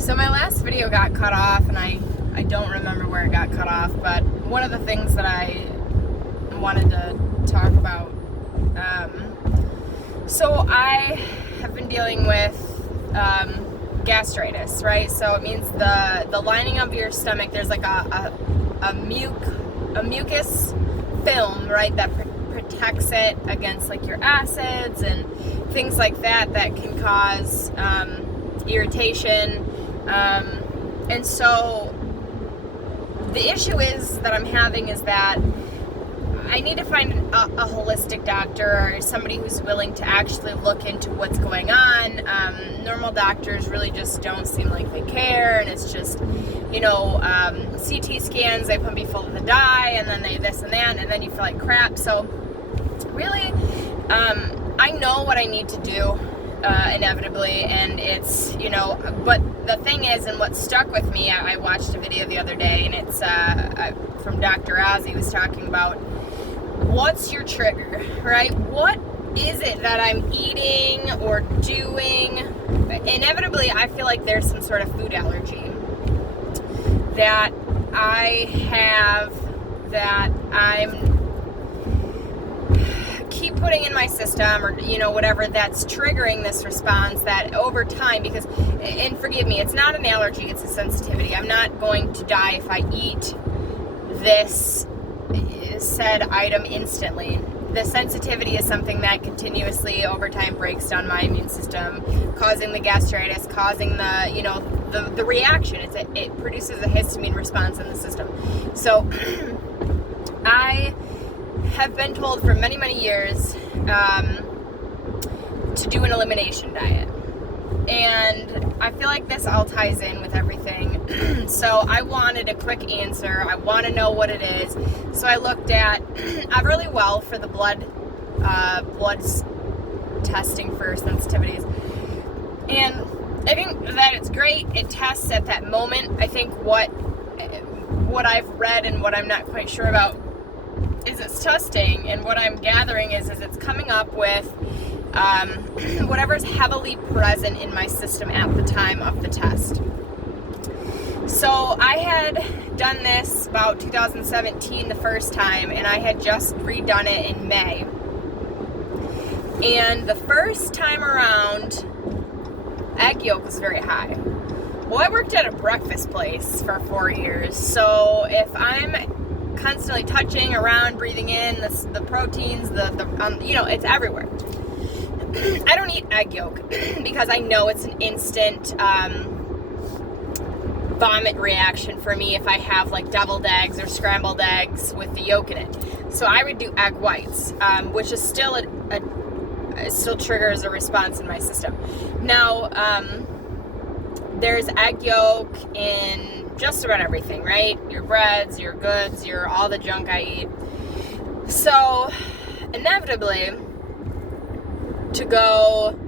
So my last video got cut off, and I don't remember where it got cut off, but one of the things that I wanted to talk about, so I have been dealing with gastritis, right? So it means the lining of your stomach, there's like a mucus film, right, that protects it against like your acids and things like that can cause irritation. And so the issue that I'm having is that I need to find a holistic doctor or somebody who's willing to actually look into what's going on. Normal doctors really just don't seem like they care, and it's just, CT scans, they put me full of the dye, and then they this and that, and then you feel like crap. So really, I know what I need to do, inevitably, and it's, but the thing is, and what stuck with me, I watched a video the other day, and it's from Dr. Oz. He was talking about what's your trigger, right? What is it that I'm eating or doing? Inevitably, I feel like there's some sort of food allergy that I have, that I'm keep putting in my system, or whatever, that's triggering this response that over time, because, and forgive me, it's not an allergy, it's a sensitivity. I'm not going to die if I eat this said item instantly. The sensitivity is something that continuously over time breaks down my immune system, causing the gastritis, causing the reaction. It produces a histamine response in the system. So I have been told for many, many years to do an elimination diet. And I feel like this all ties in with everything. So I wanted a quick answer. I want to know what it is. So I looked at Everlywell for the blood testing for sensitivities. And I think that it's great. It tests at that moment. I think what I've read and what I'm not quite sure about is it's testing, and what I'm gathering is it's coming up with whatever's heavily present in my system at the time of the test. So I had done this about 2017 the first time, and I had just redone it in May. And the first time around, egg yolk was very high. Well, I worked at a breakfast place for 4 years, so if I'm constantly touching around, breathing in the proteins, it's everywhere. I don't eat egg yolk because I know it's an instant vomit reaction for me if I have like deviled eggs or scrambled eggs with the yolk in it. So I would do egg whites, which is still it still triggers a response in my system. Now, there's egg yolk in just about everything, right? Your breads, your goods, your all the junk I eat. So inevitably, to go,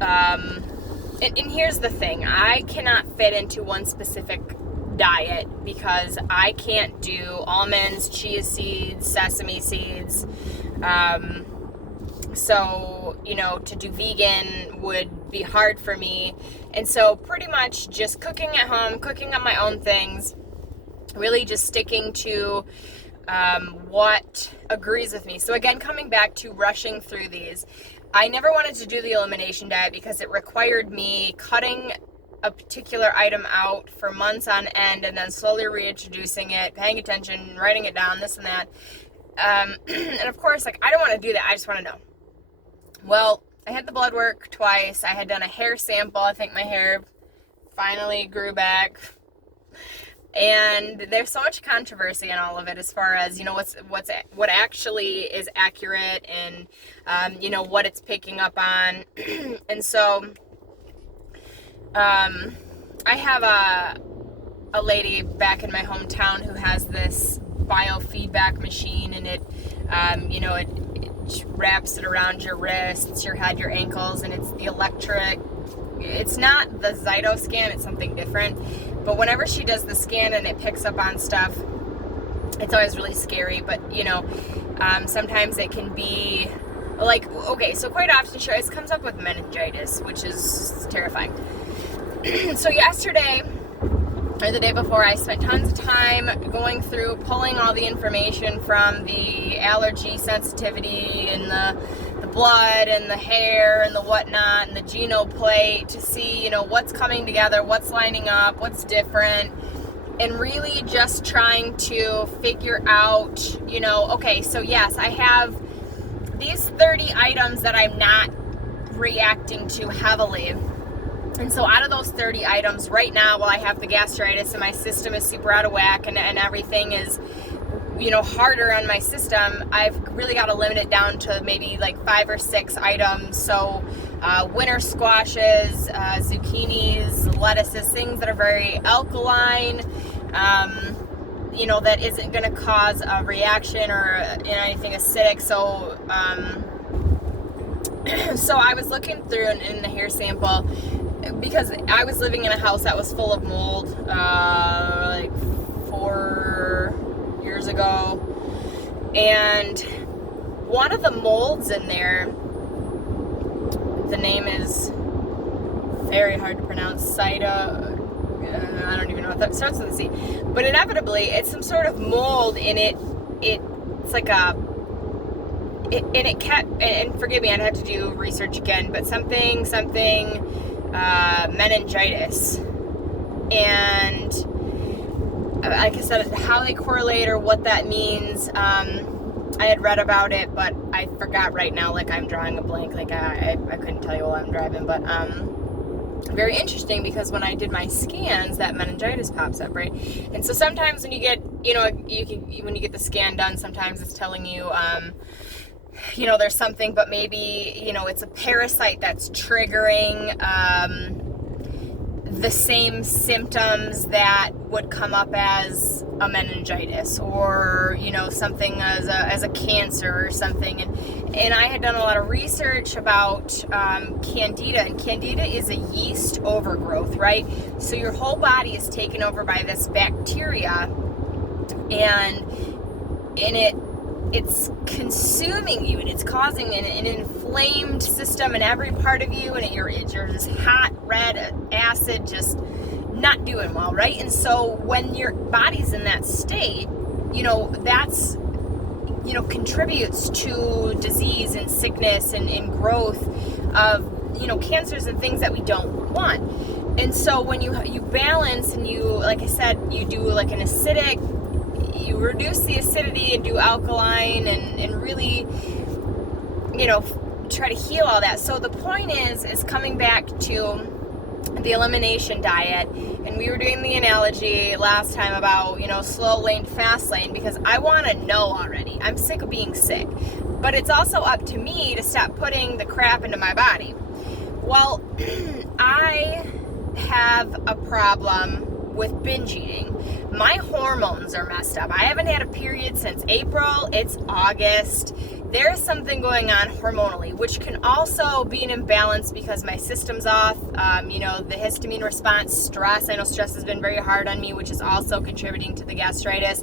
and here's the thing, I cannot fit into one specific diet because I can't do almonds, chia seeds, sesame seeds. So, to do vegan would be hard for me. And so pretty much just cooking at home, cooking up my own things, really just sticking to what agrees with me. So again, coming back to rushing through these, I never wanted to do the elimination diet because it required me cutting a particular item out for months on end and then slowly reintroducing it, paying attention, writing it down, this and that. And of course, I don't want to do that. I just want to know. Well, I had the blood work twice. I had done a hair sample. I think my hair finally grew back. And there's so much controversy in all of it as far as, what actually is accurate and, what it's picking up on. And so, I have a lady back in my hometown who has this biofeedback machine, and it wraps it around your wrists, your head, your ankles, and it's the electric. It's not the Zyto scan, it's something different. But whenever she does the scan and it picks up on stuff, it's always really scary. But, sometimes it can be like, okay, so quite often she always comes up with meningitis, which is terrifying. So yesterday, or the day before, I spent tons of time going through, pulling all the information from the allergy sensitivity and the blood and the hair and the whatnot and the genoplate to see, what's coming together, what's lining up, what's different, and really just trying to figure out, okay, so yes, I have these 30 items that I'm not reacting to heavily. And so out of those 30 items right now, while I have the gastritis and my system is super out of whack and everything is, harder on my system, I've really got to limit it down to maybe like 5 or 6 items. So winter squashes, zucchinis, lettuces, things that are very alkaline, that isn't going to cause a reaction or anything acidic. So, so I was looking through in the hair sample, because I was living in a house that was full of mold, like 4 years ago, and one of the molds in there, the name is very hard to pronounce, Cida, I don't even know what that starts with a C, but inevitably it's some sort of mold in it. It's like it kept, and forgive me, I'd have to do research again, but something meningitis. And like I said, how they correlate or what that means, I had read about it, but I forgot right now, like I'm drawing a blank, like I couldn't tell you while I'm driving, but very interesting, because when I did my scans, that meningitis pops up, right? And so sometimes when you get, when you get the scan done, sometimes it's telling you, there's something, but maybe, it's a parasite that's triggering the same symptoms that would come up as a meningitis, or, something as a cancer or something. And I had done a lot of research about candida, and candida is a yeast overgrowth, right? So your whole body is taken over by this bacteria, and it's consuming you, and it's causing an inflamed system in every part of you, and you're just hot, red acid, just not doing well, right? And so when your body's in that state, that's, contributes to disease and sickness and growth of, cancers and things that we don't want. And so when you balance, and you, like I said, you do like an acidic, you reduce the acidity and do alkaline, and really, try to heal all that. So the point is coming back to the elimination diet, and we were doing the analogy last time about, slow lane, fast lane, because I want to know already. I'm sick of being sick, but it's also up to me to stop putting the crap into my body. Well, I have a problem with binge eating. My hormones are messed up. I haven't had a period since April. It's August. There's something going on hormonally, which can also be an imbalance because my system's off. The histamine response, stress. I know stress has been very hard on me, which is also contributing to the gastritis.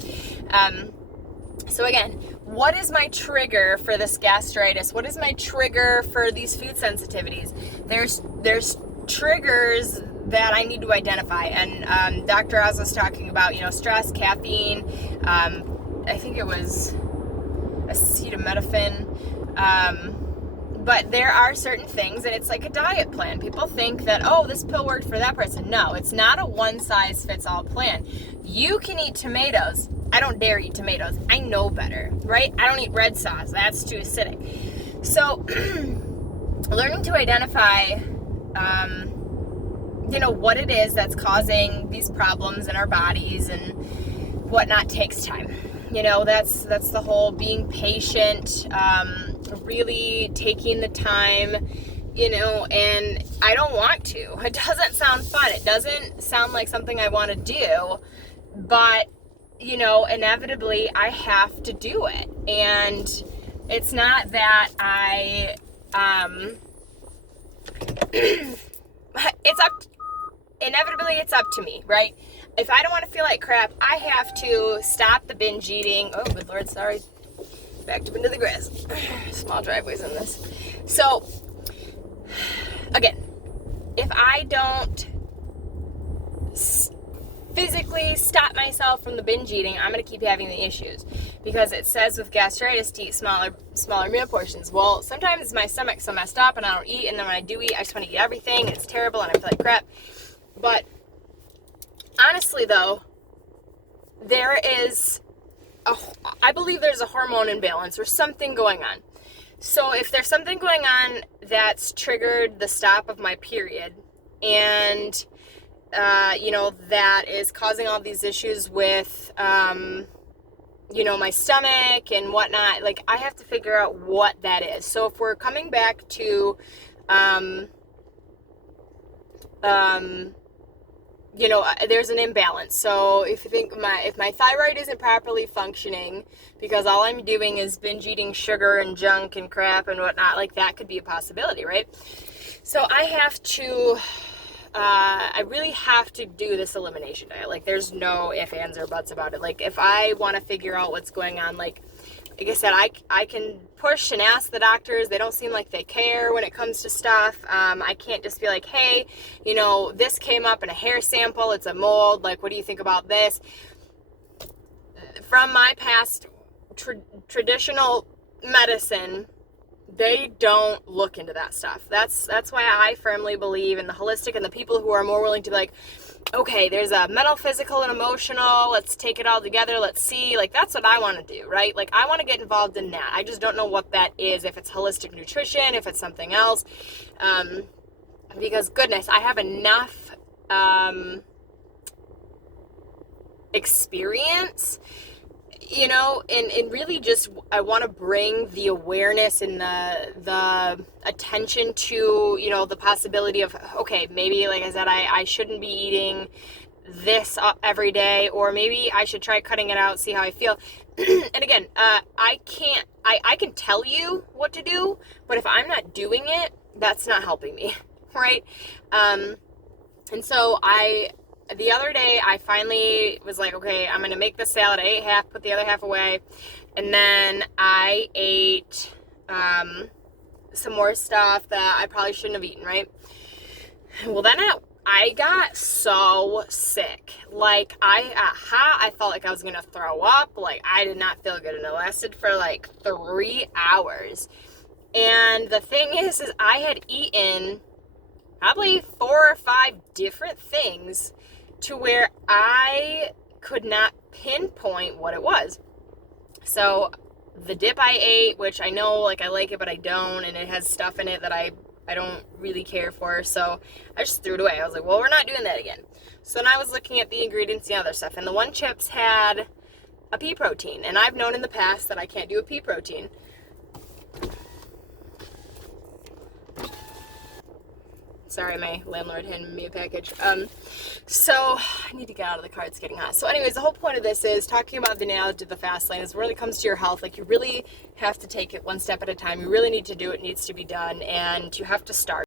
So again, what is my trigger for this gastritis? What is my trigger for these food sensitivities? There's triggers that I need to identify, and Dr. Oz was talking about, stress, caffeine, I think it was acetaminophen, but there are certain things, and it's like a diet plan. People think that, oh, this pill worked for that person. No, it's not a one-size-fits-all plan. You can eat tomatoes. I don't dare eat tomatoes. I know better, right? I don't eat red sauce. That's too acidic. So learning to identify what it is that's causing these problems in our bodies and whatnot takes time. That's the whole being patient, really taking the time, and I don't want to. It doesn't sound fun. It doesn't sound like something I want to do, but, inevitably I have to do it. And it's not that inevitably it's up to me, right? If I don't want to feel like crap, I have to stop the binge eating. Oh, good Lord, sorry. Backed up into the grass. Small driveways in this. So, again, if I don't physically stop myself from the binge eating, I'm going to keep having the issues. Because it says with gastritis to eat smaller meal portions. Well, sometimes my stomach's so messed up and I don't eat, and then when I do eat, I just want to eat everything, and it's terrible, and I feel like crap. But honestly, though, I believe there's a hormone imbalance or something going on. So if there's something going on that's triggered the stop of my period, and that is causing all these issues with my stomach and whatnot, like, I have to figure out what that is. So if we're coming back to there's an imbalance. So if you think if my thyroid isn't properly functioning because all I'm doing is binge eating sugar and junk and crap and whatnot, like, that could be a possibility, right? So I have to, I really have to do this elimination diet. Like, there's no ifs, ands, or buts about it. Like, if I want to figure out what's going on, like I said, I can push and ask the doctors. They don't seem like they care when it comes to stuff. I can't just be like, hey, this came up in a hair sample. It's a mold. Like, what do you think about this? From my past traditional medicine, they don't look into that stuff. That's why I firmly believe in the holistic and the people who are more willing to be like, okay, there's a mental, physical, and emotional. Let's take it all together. Let's see. Like, that's what I want to do, right? Like, I want to get involved in that. I just don't know what that is, if it's holistic nutrition, if it's something else. Because, goodness, I have enough experience, and really just, I want to bring the awareness and the attention to, the possibility of, okay, maybe, like I said, I shouldn't be eating this every day, or maybe I should try cutting it out, see how I feel. And again, I can tell you what to do, but if I'm not doing it, that's not helping me, right? And so the other day, I finally was like, okay, I'm going to make this salad. I ate half, put the other half away. And then I ate some more stuff that I probably shouldn't have eaten, right? Well, then I got so sick. Like, I felt like I was going to throw up. Like, I did not feel good. And it lasted for like 3 hours. And the thing is I had eaten probably 4 or 5 different things to where I could not pinpoint what it was. So the dip I ate, which I know, like, I like it, but I don't, and it has stuff in it that I don't really care for, so I just threw it away. I was like, well, we're not doing that again. So then I was looking at the ingredients and the other stuff, and the one chips had a pea protein, and I've known in the past that I can't do a pea protein. Sorry, my landlord handed me a package. So I need to get out of the car. It's getting hot. So anyways, the whole point of this is talking about the analogy of the fast lane is when it comes to your health, like, you really have to take it one step at a time. You really need to do it. It needs to be done, and you have to start.